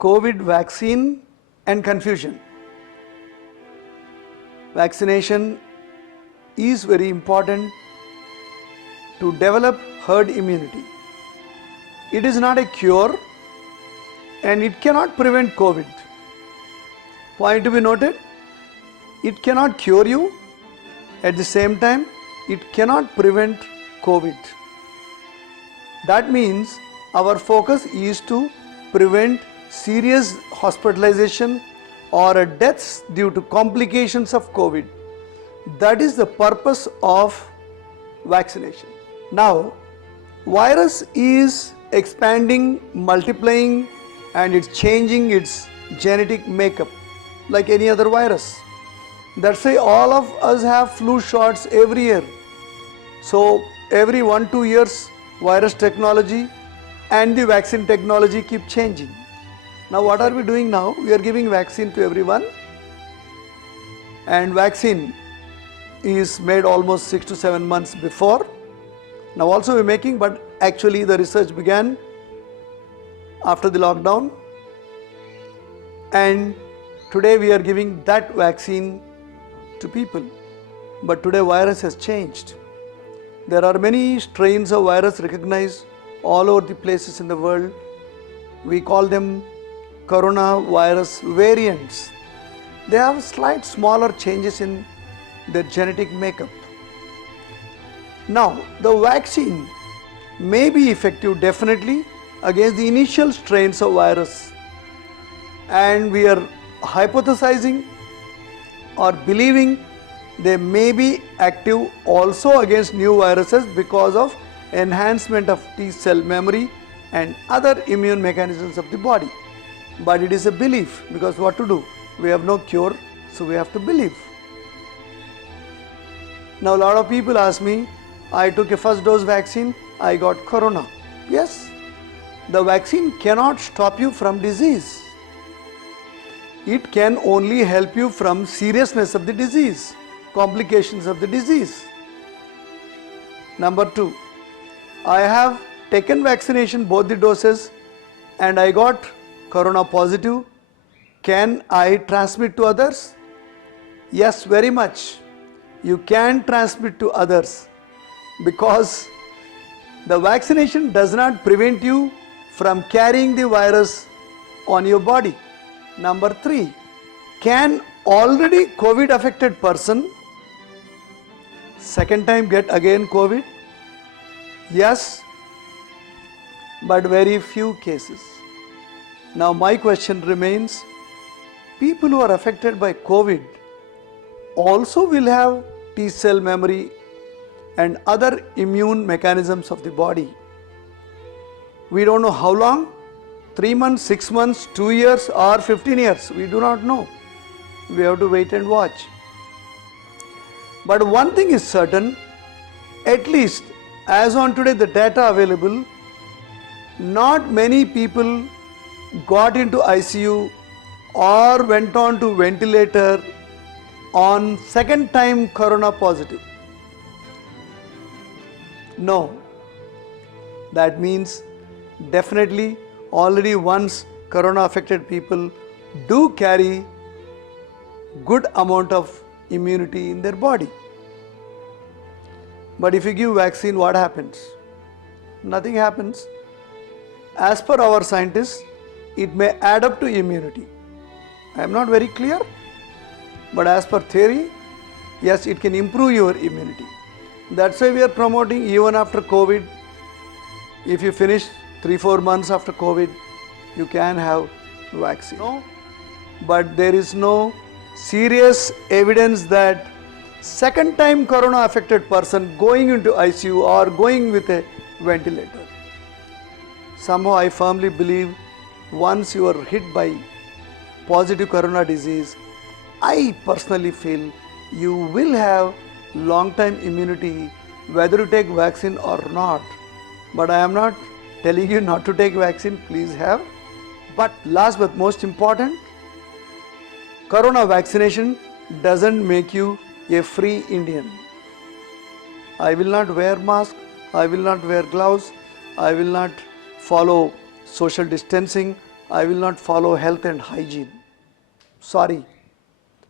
COVID vaccine and confusion. Vaccination is very important to develop herd immunity. It is not a cure and it cannot prevent COVID. Point to be noted, it cannot cure you, at the same time it cannot prevent COVID. That means our focus is to prevent serious hospitalization or deaths due to complications of COVID. That is the purpose of vaccination. Now, virus is expanding, multiplying, and it's changing its genetic makeup like any other virus. That's why all of us have flu shots every year. So every 1-2 years virus technology and the vaccine technology keep changing. Now what are we doing now? We are giving vaccine to everyone, and vaccine is made almost 6 to 7 months before. Now also we are making, but actually the research began after the lockdown, and today we are giving that vaccine to people. But today virus has changed. There are many strains of virus recognized all over the places in the world. We call them coronavirus variants. They have slight smaller changes in their genetic makeup. Now, the vaccine may be effective definitely against the initial strains of virus, and we are hypothesizing or believing they may be active also against new viruses because of enhancement of T cell memory and other immune mechanisms of the body. But it is a belief, because what to do? We have no cure, so we have to believe. Now a lot of people ask me, I took a first dose vaccine, I got corona. Yes, the vaccine cannot stop you from disease. It can only help you from seriousness of the disease, complications of the disease. Number 2, I have taken vaccination, both the doses, and I got corona positive. Can I transmit to others? Yes, very much. You can transmit to others, because the vaccination does not prevent you from carrying the virus on your body. Number 3, can already COVID affected person second time get again COVID? Yes, but very few cases. Now my question remains, people who are affected by COVID also will have T cell memory and other immune mechanisms of the body. We don't know how long, 3 months, 6 months, 2 years or 15 years, we do not know. We have to wait and watch. But one thing is certain, at least as on today the data available, not many people got into ICU or went on to ventilator on second time corona positive. No, that means definitely already once corona affected people do carry good amount of immunity in their body. But if you give vaccine, what happens? Nothing happens. As per our scientists, it may add up to immunity. I am not very clear, but as per theory, yes, it can improve your immunity. That's why we are promoting even after COVID. If you finish 3-4 months after COVID, you can have vaccine. No, but there is no serious evidence that second time corona affected person going into ICU or going with a ventilator. Somehow I firmly believe once you are hit by positive corona disease, I personally feel you will have long time immunity whether you take vaccine or not. But I am not telling you not to take vaccine, please have. But last but most important, corona vaccination doesn't make you a free Indian. I will not wear mask, I will not wear gloves, I will not follow social distancing, I will not follow health and hygiene. Sorry.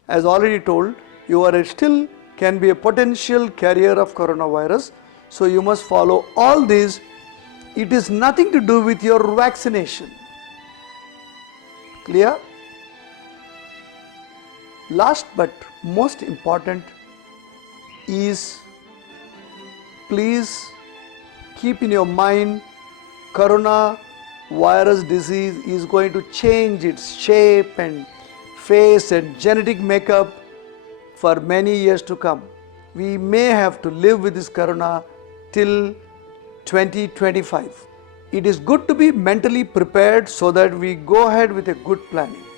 As already told, you are still can be a potential carrier of coronavirus. So you must follow all these. It is nothing to do with your vaccination. Clear? Last but most important is, please keep in your mind, coronavirus disease is going to change its shape and face and genetic makeup for many years to come. We may have to live with this corona till 2025. It is good to be mentally prepared so that we go ahead with a good planning.